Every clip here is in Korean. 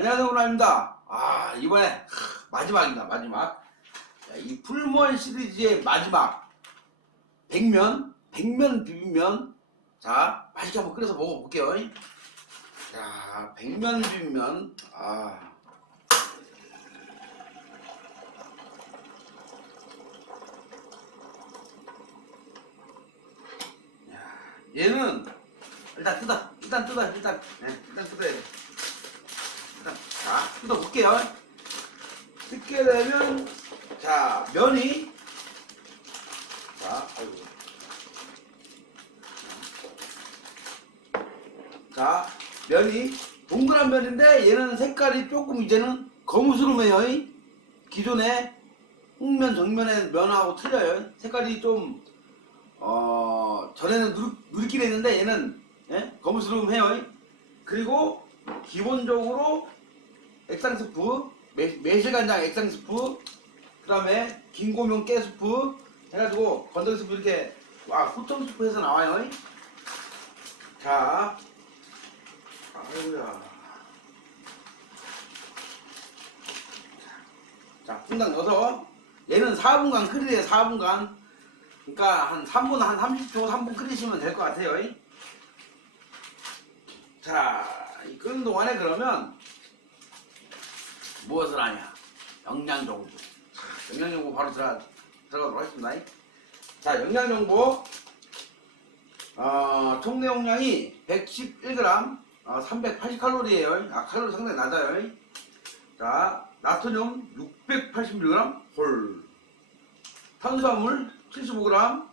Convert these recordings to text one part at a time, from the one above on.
안녕하세요 오라입니다. 아 이번에 마지막입니다 마지막. 자, 이 풀무원 시리즈의 마지막. 백면 백면 비빔면. 자 맛있게 한번 끓여서 먹어볼게요. 자 백면 비빔면. 아. 야, 얘는 일단 뜯어 일단 뜯어 일단. 네, 일단 뜯어야 돼 자 뜯어 볼게요. 뜯게 되면 자 면이. 자 아이고. 자 면이 동그란 면인데 얘는 색깔이 조금 이제는 거무스름해요. 기존에 홍면 정면의 면하고 틀려요. 색깔이 좀 어, 전에는 누르, 누리끼리 했는데 얘는 예? 거무스름해요. 그리고 기본적으로 액상 스프, 매, 매실간장 액상 스프, 그 다음에 긴고명 깨 스프 해가지고 건더기 스프 이렇게 와 후점 스프 해서 나와요. 자, 아이고야. 자, 분당 넣어서 얘는 4분간 끓이래요. 4분간. 그러니까 한 3분 한 30초 3분 끓이시면 될 것 같아요. 자, 이 끓는 동안에 그러면 무엇을 하냐? 영양정보. 영양정보 바로 들어가, 들어가도록 하겠습니다. 자, 영양정보. 어, 총 내 용량이 111g, 어, 380칼로리예요. 아, 칼로리 상당히 낮아요. 자, 나트륨 680mg 홀. 탄수화물 75g,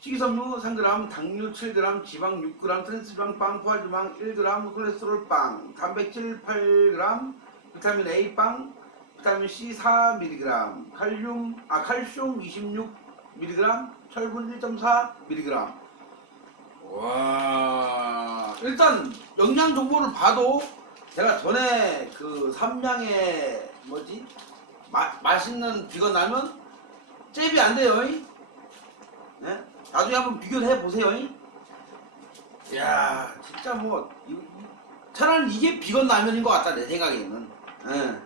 식이섬유 3g, 당류 7g, 지방 6g, 트랜스지방 빵, 포화지방 1g, 콜레스테롤 빵, 단백질 8g, 비타민 A 빵, 비타민 C 4mg, 칼륨 아 칼슘 26mg, 철분 1.4mg. 와 일단 영양 정보를 봐도 제가 전에 그 삼양의 뭐지 마, 맛있는 비건 라면 잽이 안 돼요. 이? 네? 나중에 한번 비교를 해보세요. 이? 야 진짜 뭐 차라리 이게 비건 라면인 것 같다 내 생각에는. 예.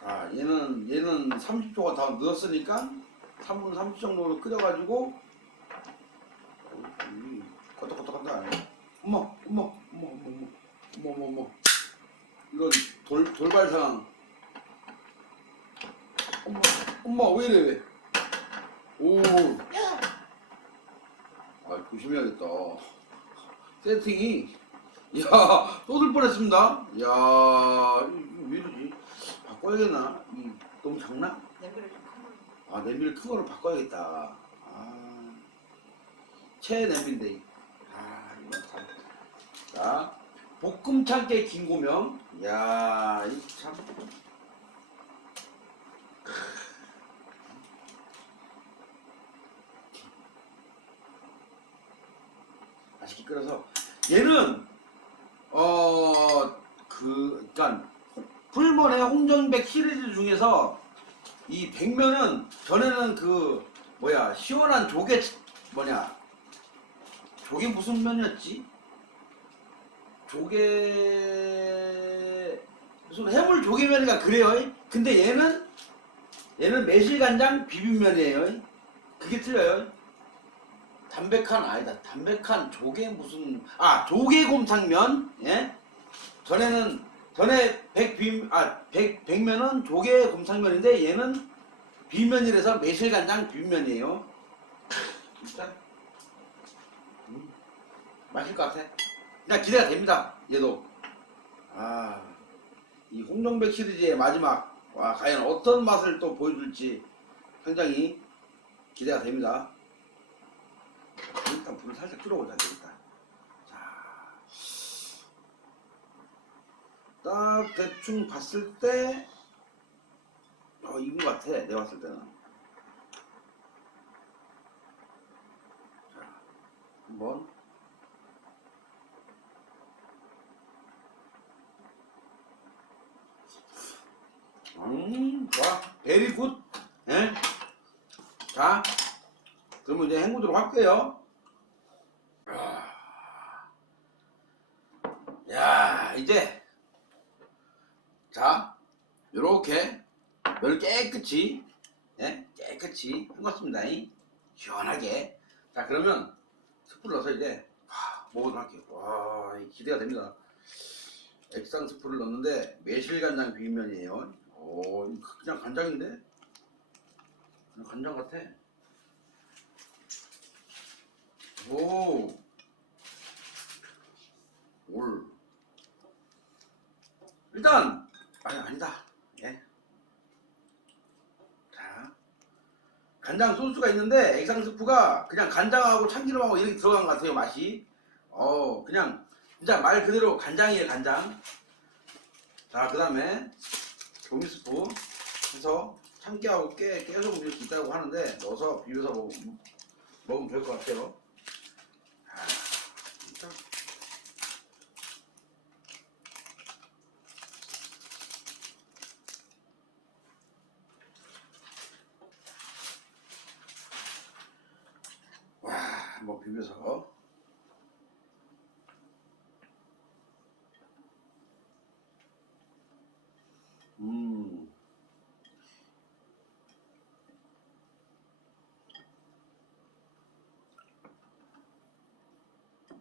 자, 얘는, 얘는 30초가 다 늘었으니까, 3분 30초 정도로 끓여가지고, 음, 거떡거떡한다. 엄마, 엄마, 엄마, 엄마, 엄마, 엄마, 엄마, 엄마. 이건 돌, 돌발상. 엄마, 엄마, 왜 이래, 왜? 오. 아, 조심해야겠다. 세팅이 야, 또들 뻔했습니다. 야, 이거 왜 이러지? 바꿔야겠나? 이, 너무 작나? 냄비를 좀 큰 걸로. 아, 냄비를 큰 거로 바꿔야겠다. 아, 최 냄비인데. 아, 이거 참. 자, 볶음 참깨 김고명. 야, 이 참. 맛있게 끓여서 얘는 어 그 그러니까 풀먼의 홍정백 시리즈 중에서 이 백면은 전에는 그 뭐야 시원한 조개 뭐냐 조개 무슨 면이었지? 조개 무슨 해물 조개면이가 그래요. 근데 얘는 얘는 매실간장 비빔면이에요. 그게 틀려요. 담백한 아니다. 담백한 조개 무슨 아 조개곰탕면 예 전에는 전에 백비아1 백면은 조개 곰탕면인데 얘는 비면이라서 매실간장 비빔면이에요. 진짜 음, 맛있을 것 같아. 그냥 기대가 됩니다. 얘도 아 이 홍정백 시리즈의 마지막 와 과연 어떤 맛을 또 보여줄지 굉장히 기대가 됩니다. 일단 불을 살짝 줄여보자 일단 자, 딱 대충 봤을 때 어, 것 같아 내가 봤을 때는. 자 한번. 음 좋아. 베리 굿 예? 자 그러면 이제 헹구도록 할게요. 이제 자 요렇게 면 깨끗이 예? 깨끗이 헹궜습니다. 시원하게. 자 그러면 스프를 넣어서 이제 와, 먹어도록 할게요. 와이 기대가 됩니다. 액상 스프를 넣는데 매실간장 비빔면이에요. 오 그냥 간장인데? 그냥 간장 같아. 오 올. 일단 아니 아니다. 예. 자 간장 소스가 있는데 액상 스프가 그냥 간장하고 참기름하고 이렇게 들어간 것 같아요 맛이. 어 그냥 진짜 말 그대로 간장이에요 간장. 자 그 다음에 조미 스프 해서 참깨하고 깨 깨소금 이렇게 있다고 하는데 넣어서 비벼서 먹, 먹으면 될 것 같아요. 아, 진짜. 와, 한번 비벼서. 음.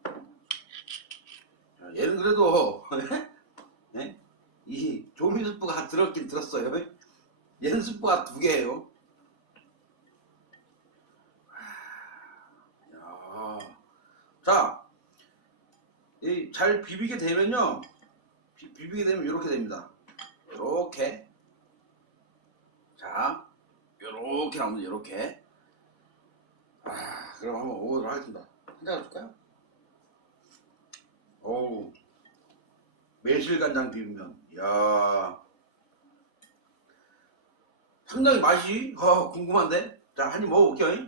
자, 얘는 그래도 예? 이 조미 스프가 들었긴 들었어요. 얘는 스프가 두 개예요. 야. 자, 이잘 비비게 되면요. 비, 비비게 되면 이렇게 됩니다. 이렇게. 자, 이렇게 나오면 이렇게. 아, 그럼 한번 먹어보도록 하겠습니다. 한잔 줄까요? 어우, 매실간장 비빔면. 이야. 상당히 맛이 어, 궁금한데? 자, 한 입 먹어볼게요.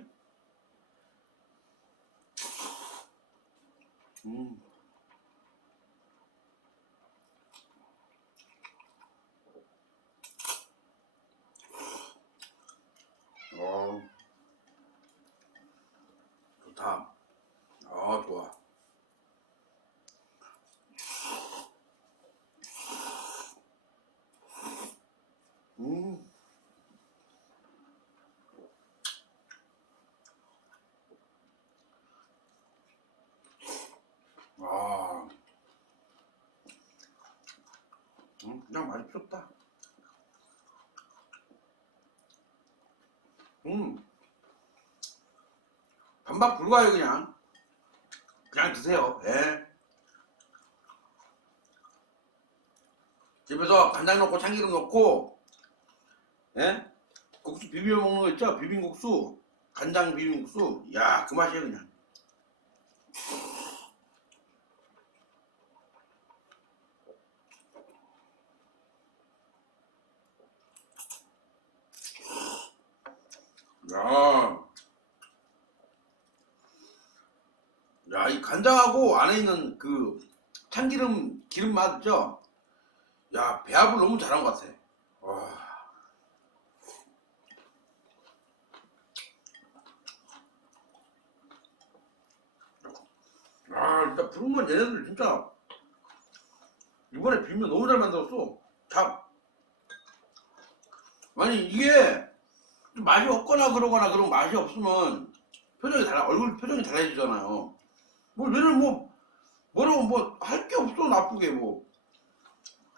음. 어. 좋다. 아, 좋아. 음. 아. 음, 그냥 맛있었다. 음. 반박 불가요, 그냥. 그냥 드세요. 예. 집에서 간장 넣고 참기름 넣고, 예? 국수 비벼 먹는 거 있죠? 비빔국수. 간장 비빔국수. 야, 그 맛이에요, 그냥. 야. 야, 이 간장하고 안에 있는 그 참기름 기름 맛 있죠? 야, 배합을 너무 잘한 것 같아. 와. 아, 진짜 부르면 얘네들 진짜 이번에 비빔면 너무 잘 만들었어. 참. 아니, 이게 좀 맛이 없거나 그러거나 그런 맛이 없으면 표정이 달라, 얼굴 표정이 달라지잖아요. 뭐, 얘는 뭐, 뭐라고 뭐, 할 게 없어, 나쁘게 뭐.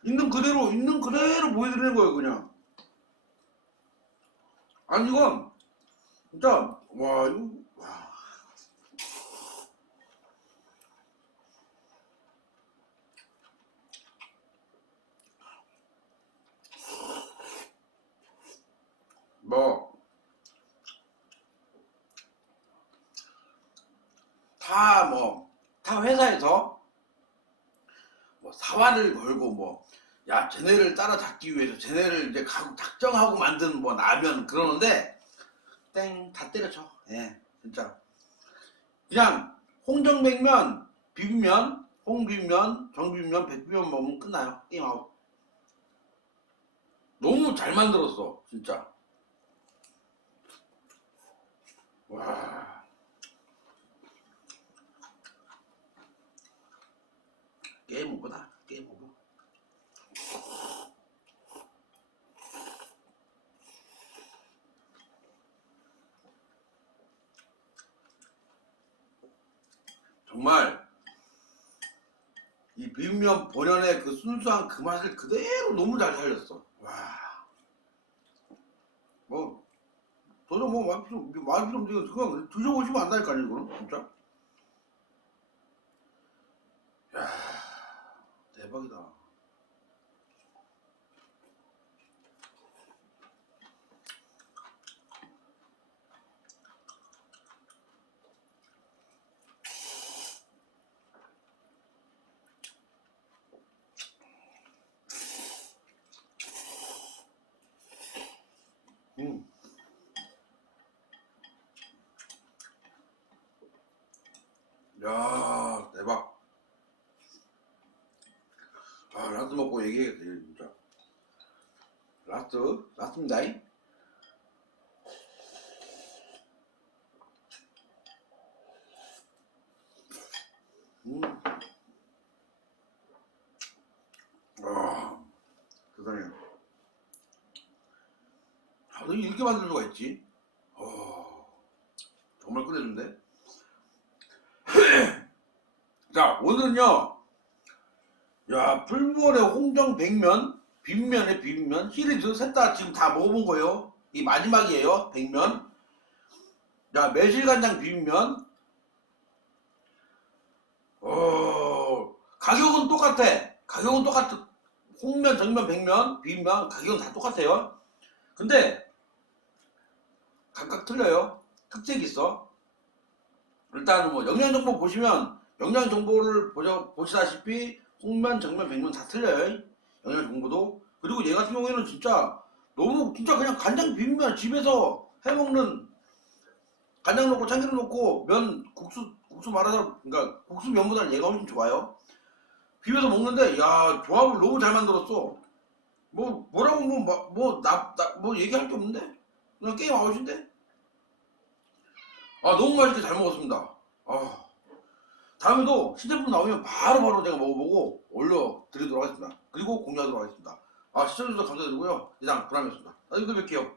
있는 그대로, 있는 그대로 보여드리는 거예요, 그냥. 아니, 이건, 진짜, 와, 이거, 와. 뭐, 다 뭐, 다 회사에서 뭐 사활을 걸고 뭐, 야, 쟤네를 따라잡기 위해서 쟤네를 이제 가- 작정하고 만든 뭐 라면 그러는데, 땡, 다 때려쳐. 예, 진짜. 그냥 홍정백면, 비빔면, 홍비빔면, 정비빔면, 백비빔면 먹으면 끝나요. 게임 아웃. 너무 잘 만들었어, 진짜. 와. 정말 이 비빔면 본연의 그 순수한 그 맛을 그대로 너무 잘 살렸어. 와. 뭐, 저도 뭐 맛이 좀, 맛이 좀, 그냥 드셔보시면 안다니까요, 이거는. 진짜. 야 대박이다. 얘기해야 돼 진짜. 라스 라스입니다. 잉? 음. 아 세상에. 하도 이렇게 만들 수가 있지? 어, 정말 끝내준데? 자, 오늘은요, 야, 풀무원의 홍정 백면, 빈면의 빈면, 시리즈 셋 다 지금 다 먹어본 거예요. 이 마지막이에요, 백면. 자, 매실간장 비빔면. 어, 가격은 똑같아. 가격은 똑같아. 홍면, 정면, 백면, 비빔면, 가격은 다 똑같아요. 근데, 각각 틀려요. 특색이 있어. 일단 뭐 영양 정보 보시면 영양 정보를 보자, 보시다시피 홍면, 정면, 백면 다 틀려요. 영양 정보도. 그리고 얘 같은 경우에는 진짜 너무 진짜 그냥 간장 비빔면 집에서 해먹는 간장 넣고 참기름 넣고 면 국수 국수 말하자 그러니까 국수 면보다는 얘가 훨씬 좋아요. 비벼서 먹는데 야 조합을 너무 잘 만들었어. 뭐 뭐라고 뭐뭐나뭐 얘기할 게 없는데 그냥 게임 아웃인데? 아 너무 맛있게 잘 먹었습니다. 아 다음에도 신제품 나오면 바로바로 제가 먹어보고 올려드리도록 하겠습니다. 그리고 공유하도록 하겠습니다. 아 시청해주셔서 감사드리고요. 이상 보람이었습니다. 나중에 또 뵐게요.